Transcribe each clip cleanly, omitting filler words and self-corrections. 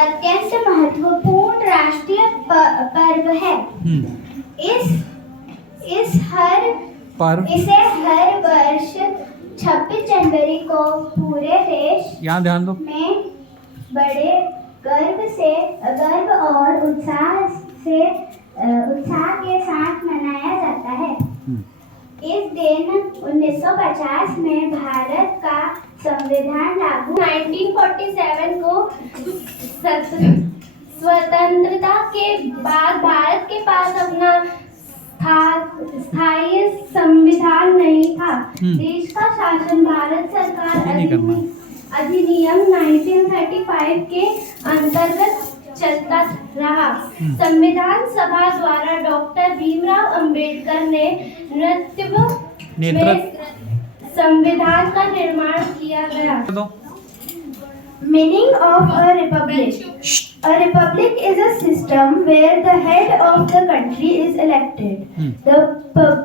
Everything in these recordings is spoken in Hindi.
अत्यंत महत्वपूर्ण राष्ट्रीय पर्व है। इसे हर वर्ष 26 जनवरी को पूरे देश यहाँ ध्यान दो में बड़े गर्व और उत्साह के साथ मनाया जाता है। इस दिन 1950 में भारत का संविधान लागू 1947 को स्वतंत्रता के बाद भारत के पास अपना स्थायी संविधान नहीं था। देश का शासन भारत सरकार अधिनियम 1935 के अंतर्गत चलता रहा। संविधान सभा द्वारा डॉक्टर भीमराव अंबेडकर ने नेतृत्व में संविधान का निर्माण किया गया। Meaning of a republic. A republic is a system where the head of the country is elected. The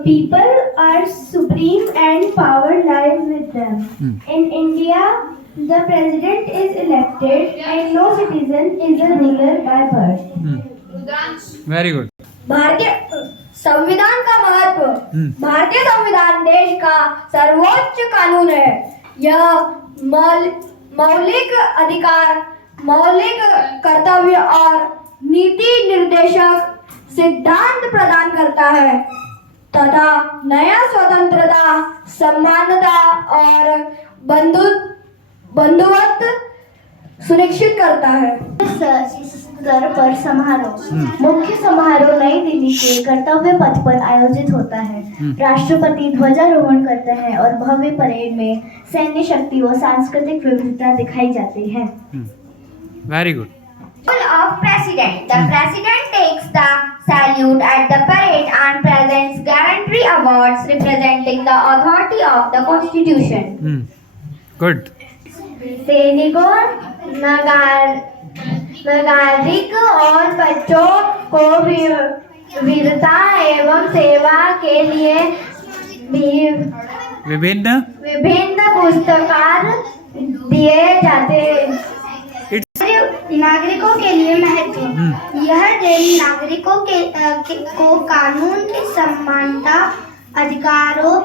people are supreme and power lies with them. In India, the president is elected and no citizen is a ruler by birth. Very good. भारतीय संविधान का महत्व। भारतीय संविधान देश का सर्वोच्च कानून है। यह मौलिक अधिकार, मौलिक कर्तव्य और नीति निर्देशक सिद्धांत प्रदान करता है तथा नया स्वतंत्रता, समानता और बंधुत्व सुनिश्चित करता है। स्तर पर समारोह। मुख्य समारोह नई दिल्ली के कर्तव्य पथ पर आयोजित होता है। राष्ट्रपति ध्वजारोहण करते हैं और भव्य परेड में सैन्य शक्ति और सांस्कृतिक विविधता दिखाई जाती है। Very good. Of President. The President takes the salute at the parade and presents gallantry awards representing the authority of the Constitution. Good. सैनिकों, नागरिक और बच्चों को वीरता एवं सेवा के लिए विभिन्न पुरस्कार दिए जाते हैं। नागरिकों के लिए महत्व। यह दिन नागरिकों को कानून की समानता, अधिकारों,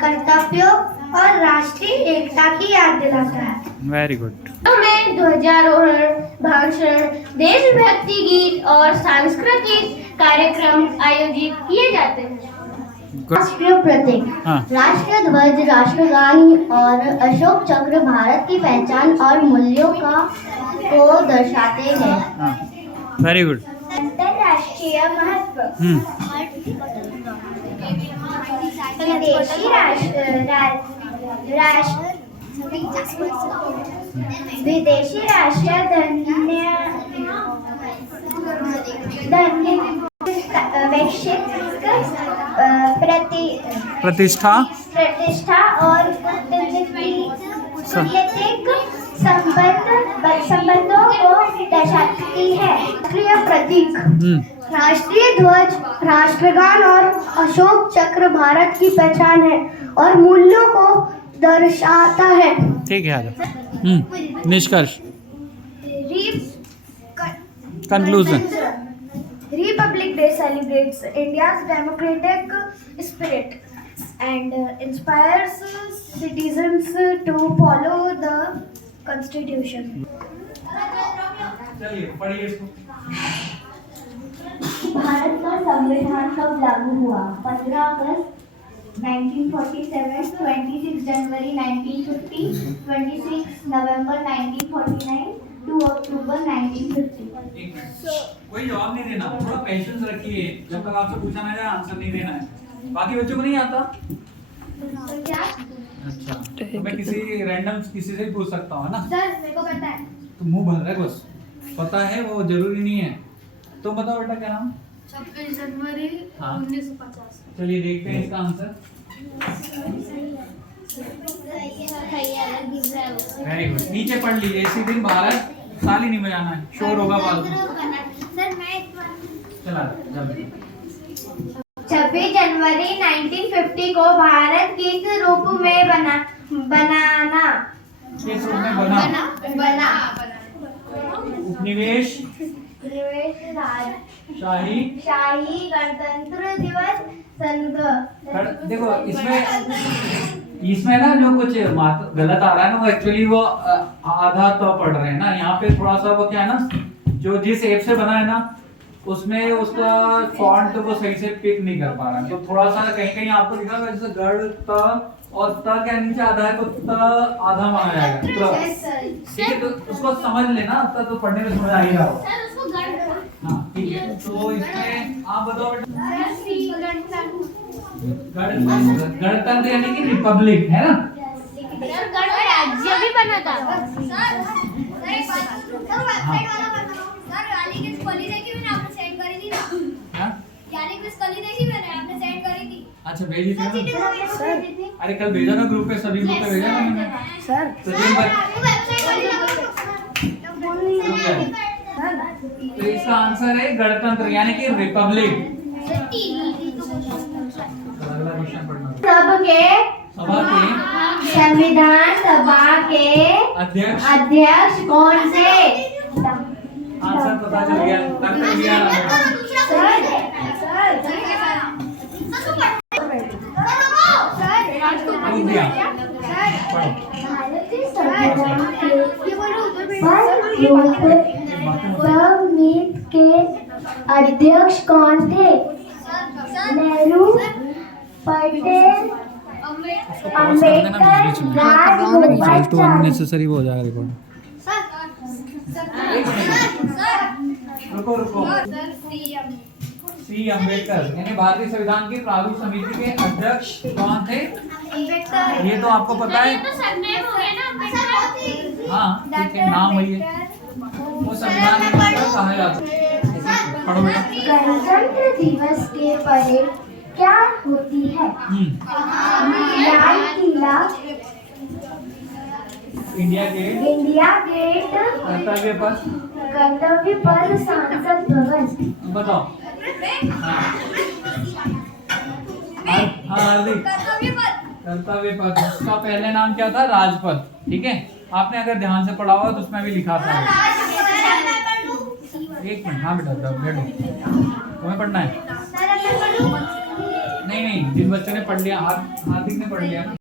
कर्तव्यों और राष्ट्रीय एकता की याद दिलाता है। Very good. में ध्वजारोहण, भाषण, देशभक्ति गीत और सांस्कृतिक कार्यक्रम आयोजित किए जाते हैं। राष्ट्रीय प्रतीक। राष्ट्रीय ध्वज, राष्ट्रगान और अशोक चक्र भारत की पहचान और मूल्यों को दर्शाते हैं। Very good. अंतरराष्ट्रीय महत्व। विदेशी राष्ट्र प्रतिष्ठा और संबंधों को दर्शाती है। राष्ट्रीय प्रतीक। राष्ट्रीय ध्वज, राष्ट्रगान और अशोक चक्र भारत की पहचान है और मूल्यों को दर्शाता है। ठीक है। निष्कर्ष। Conclusion. Republic Day celebrates India's democratic spirit and inspires citizens to follow the Constitution. चलिए पढ़िए इसको। भारत का संविधान कब लागू हुआ? 15 अगस्त 1947, 26 जनवरी 1950, 26 नवंबर 1949, 2 अक्टूबर 1950। कोई जवाब नहीं देना, थोड़ा पेशेंस रखिए। जब तक आपसे पूछा ना जाए आंसर नहीं देना है। बाकी बच्चों को नहीं आता? अच्छा, तो मैं किसी से पूछ सकता हूँ ना? सर मेरे को पता है। तो मुंह बंद रख बस। पता है वो जरूरी नहीं है। तो बताओ बेटा क्या नाम? 26 जनवरी 1950। चलिए देखते हैं इसका आंसर। Very good. नीचे पढ़ लीजिए। इसी दिन भारत ताली नहीं बजाना है, शोर होगा बाद में। चला जल्दी। 26 जनवरी 1950 को भारत किस रूप में बना? किस रूप में बना? निवेश निवेश राज शाही शाही गणतंत्र दिवस संघ। देखो इसमें ना जो कुछ गलत आ रहा है ना, वो एक्चुअली वो आधा तो पढ़ रहे हैं ना। यहाँ पे थोड़ा सा वो क्या है ना, जो जिस एप से बना है ना उसमें उसका फॉन्ट वो सही से पिक नहीं कर पा रहा है। तो थोड़ा सा कहीं कहीं आपको दिखा होगा जैसे गढ़ त और त के नीचे आधा है तो त आधा माना जाएगा। ठीक है, तो उसको समझ लेना, तब तो पढ़ने में समझ आ ही रहा होगा। सर उसको गण हाँ ठीक है, तो इसमें आप बताओ बेटा। गणतंत्र यानी कि रिपब्लिक है ना। सर गण राज्य भी बना था। सर एक बात, सर वेबसाइट वाला बताओ। सर यानी कि कली देखी मैंने, आपने सेंड करी थी ना। हाँ? यानी कि कली देखी मैंने, आपने सेंड करी थी। अच्छा भेजी थी ना? सर अरे कल भेजा ना ग्रुप पे, सभी ग्रुप पे भेजा ना मैंने। सर तो दिन भर वेबसाइट वाली तो इसका आंसर है गणतंत्र यानी कि रिपब्लिक। अगला क्वेश्चन पढ़ना। सबके सभा के संविधान सभा के अध्यक्ष अध्यक्ष कौन से? आंसर पता चल गया, कर दिया। पूछ दिया, पढ़ो। भारतीय संविधान के अध्यक्ष कौन थे? नेहरू, पटेल, अम्बेडकर, राजगोपाल। अननेसेसरी वो हो जाएगा रिकॉर्ड। रुको रुको। सी अम्बेडकर यानी भारतीय संविधान की प्रारूप समिति के अध्यक्ष कौन थे? ये तो आपको पता है। हाँ ठीक है, नाम वही है, वो संविधान में कहा जाता है। पढ़ो बेटा। गणतंत्र दिवस के परेड क्या होती है? Lal Qila, India gate, India gate, कर्तव्य पथ, गंतव्य पर संसद भवन। बताओ। हाँ हार्दिक, कर्तव्य पथ। उसका पहले नाम क्या था? राजपथ। ठीक है, आपने अगर ध्यान से पढ़ा होगा तो उसमें भी लिखा था। एक मिनट, हाँ बेटा बैठो, तुम्हें पढ़ना है? नहीं नहीं, जिन बच्चों ने पढ़ लिया, हार्दिक ने पढ़ लिया ना।